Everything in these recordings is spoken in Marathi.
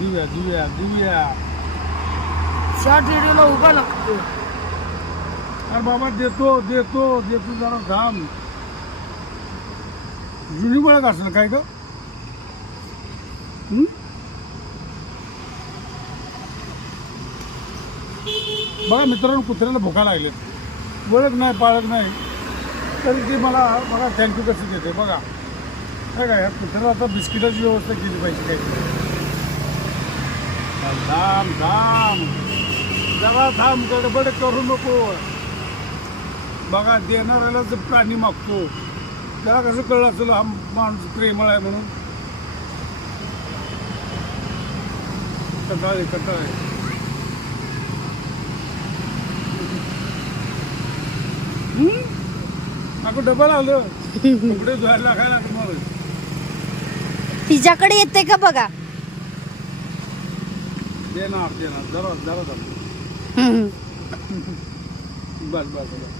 दिव्या दिव्या दिव्या शॉर्ट व्हिडिओला उभा लागतो. अरे बाबा देतो देतो देतो जरा थांब. जुनी ओळख असेल काय ग. बघा मित्रांनो, कुत्र्याला भुका लागले, ओळख नाही पाळख नाही तरी ती मला बघा थँक्यू कसं देते बघा. काय काय कुत्र्याला आता बिस्किटाची व्यवस्था केली पाहिजे काय. थांब थांब जरा थांब, गडबड करू नको. बघा देणाऱ्याला जर प्राणी मागतो त्याला कसं कळलं असेल हा माणूस प्रेमळ आहे म्हणून. कंटाळे कंटाळे. अगं डबल आलं कपडे धुवायला काय लागलं मला. तिच्याकडे येते का बघा. देणार देणार जरा जरा जरा. बस बस बस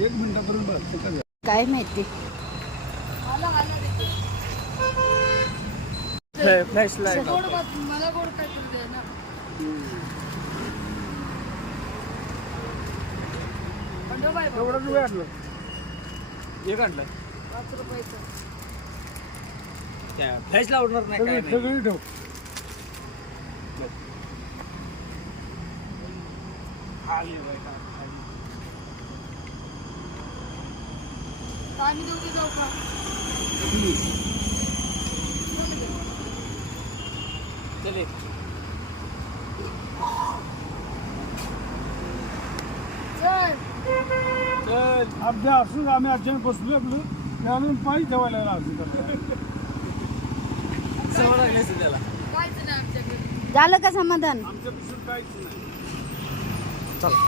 1 मिनिटापर्यंत बस. काय माहिती. फ्लॅश लाईट मला गोड काय करू दे ना. एवढं रुपये आणलं. एक आणलं 5 रुपयाचं. त्या फ्लॅश लावणार नाही काय नाही. सगळी ठेव. आम्ही दोघी जाऊ का. चले चल. चल आपल्या असं आम्ही अचानक बसलो आपलं त्याला पायी ठेवायला असं सवडा घ्यायचं त्याला. काहीच नाही आमच्याकडे. झालं का समाधान. आमच्या दुसरं काहीच नाही. चला